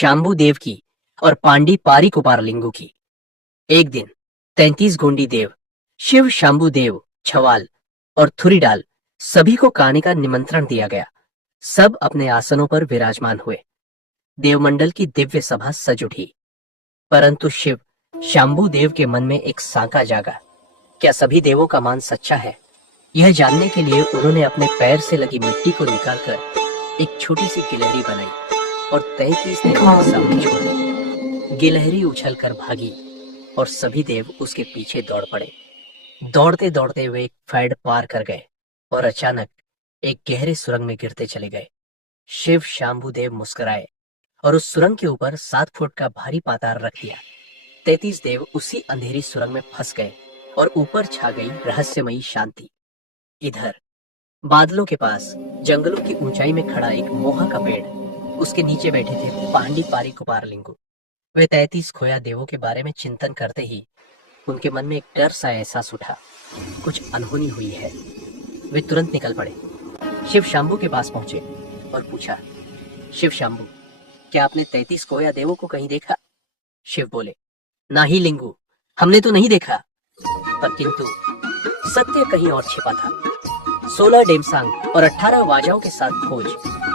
शाम्बू देव की और पांडी पारी कुपार लिंगू की। एक दिन 33 गोंडी देव, शिव शाम्बू देव, छवाल और थुरीडाल सभी को खाने का निमंत्रण दिया गया। सब अपने आसनों पर विराजमान हुए। देवमंडल की दिव्य सभा सज उठी। परंतु शिव शाम्बू देव के मन में एक सांका जागा। क्या सभी देवों का मान सच्चा है? यह जानने के लिए उन्होंने अपने पैर से लगी मिट्टी को निकालकर एक छोटी सी गिलहरी बनाई और 33 देवों के सामने छोड़ दी। गिलहरी उछलकर भागी और सभी देव उसके पीछे दौड़ पड़े। दौड़ते दौड़ते वे एक फेड पार कर गए और अचानक एक गहरे सुरंग में गिरते चले गए। शिव शाम्बू देव मुस्कुराए और उस सुरंग के ऊपर 7 फुट का भारी पाताल रख दिया। 33 देव उसी अंधेरी सुरंग में फंस गए और ऊपर छा गई रहस्यमयी शांति। इधर बादलों के पास जंगलों की ऊंचाई में खड़ा एक मोहा का पेड़, उसके नीचे बैठे थे पांडी पारी कुपार लिंगू। वे 33 खोया देवों के बारे में चिंतन करते ही उनके मन में एक डर सा एहसास उठा। कुछ अनहोनी हुई है। वे तुरंत निकल पड़े। शिव शाम्बू के पास पहुंचे और पूछा, शिव शाम्बू, क्या आपने 33 खोया देवों को कहीं देखा? शिव बोले, ना ही लिंगू, हमने तो नहीं देखा। पर किंतु सत्य कहीं और छिपा था। 16 डेमसांग और 18 वाजाओं के साथ खोज।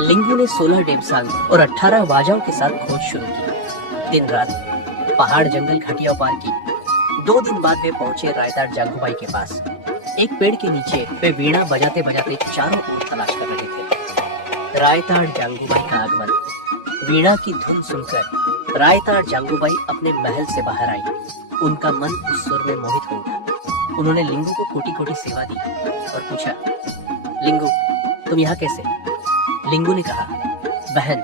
लिंगू ने 16 डेमसांग और 18 वाजाओं के साथ खोज शुरू की। दिन रात पहाड़ जंगल घाटियां पार की। 2 दिन बाद वे पहुंचे रायताड़ जांगूबाई के पास। एक पेड़ के नीचे वे वीणा बजाते बजाते चारों ओर तलाश कर रहे थे। रायताड़ जांगूबाई का आगमन। वीणा की धुन सुनकर रायताड़ जांगूबाई अपने महल से बाहर आई। उनका मन उस सुर में मोहित हो उठा। उन्होंने लिंगू को कोटि कोटि सेवा दी और पूछा, लिंगू, तुम यहाँ कैसे? लिंगू ने कहा, बहन,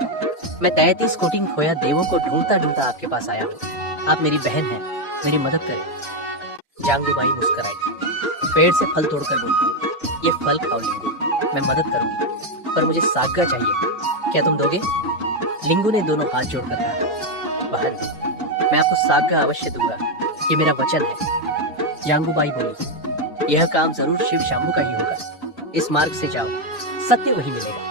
मैं 33 कोटि खोया देवों को ढूंढता ढूंढता आपके पास आया हूँ। आप मेरी बहन हैं, मेरी मदद करें। जांगूबाई मुस्कुराई, पेड़ से फल तोड़कर बोली, ये फल खाओ लिंगू, मैं मदद करूंगी, पर मुझे सागा चाहिए, क्या तुम दोगे? लिंगू ने दोनों हाथ जोड़कर कहा, बहन, मैं आपको सागा अवश्य दूंगा, ये मेरा वचन है। जांगूबाई बोली, यह काम जरूर शिव शाम्बू का ही होगा। इस मार्ग से जाओ, सत्य वही मिलेगा।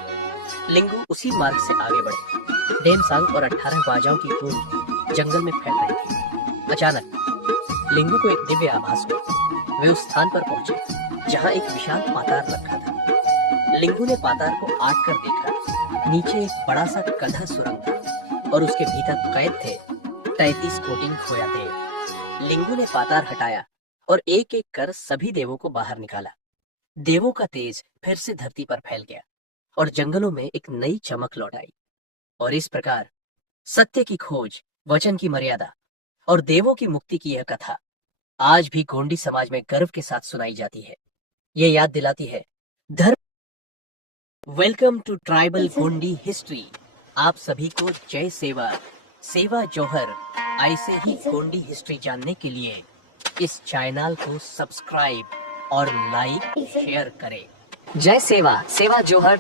लिंगू उसी मार्ग से आगे बढ़े। डेमसांग और 18 बाजाओं की गूंज जंगल में फैल रही थी। अचानक लिंगू को एक दिव्य आभास हुआ। वे उस स्थान पर पहुंचे जहां एक विशाल पाताल रखा था। लिंगू ने पाताल को आट कर देखा। नीचे एक बड़ा सा कधा सुरंग था और उसके भीतर कैद थे 33 कोटिंग खोया देव। लिंगू ने पाताल हटाया और एक एक कर सभी देवों को बाहर निकाला। देवों का तेज फिर से धरती पर फैल गया और जंगलों में एक नई चमक लौट आई। और इस प्रकार सत्य की खोज, वचन की मर्यादा और देवों की मुक्ति की यह कथा आज भी गोंडी समाज में गर्व के साथ सुनाई जाती है। ये याद दिलाती है धर्म। Welcome to tribal Gondi history. आप सभी को जय सेवा, सेवा जौहर। ऐसे ही गोंडी हिस्ट्री जानने के लिए इस चैनल को सब्सक्राइब और लाइक शेयर करें। जय सेवा, सेवा जौहर।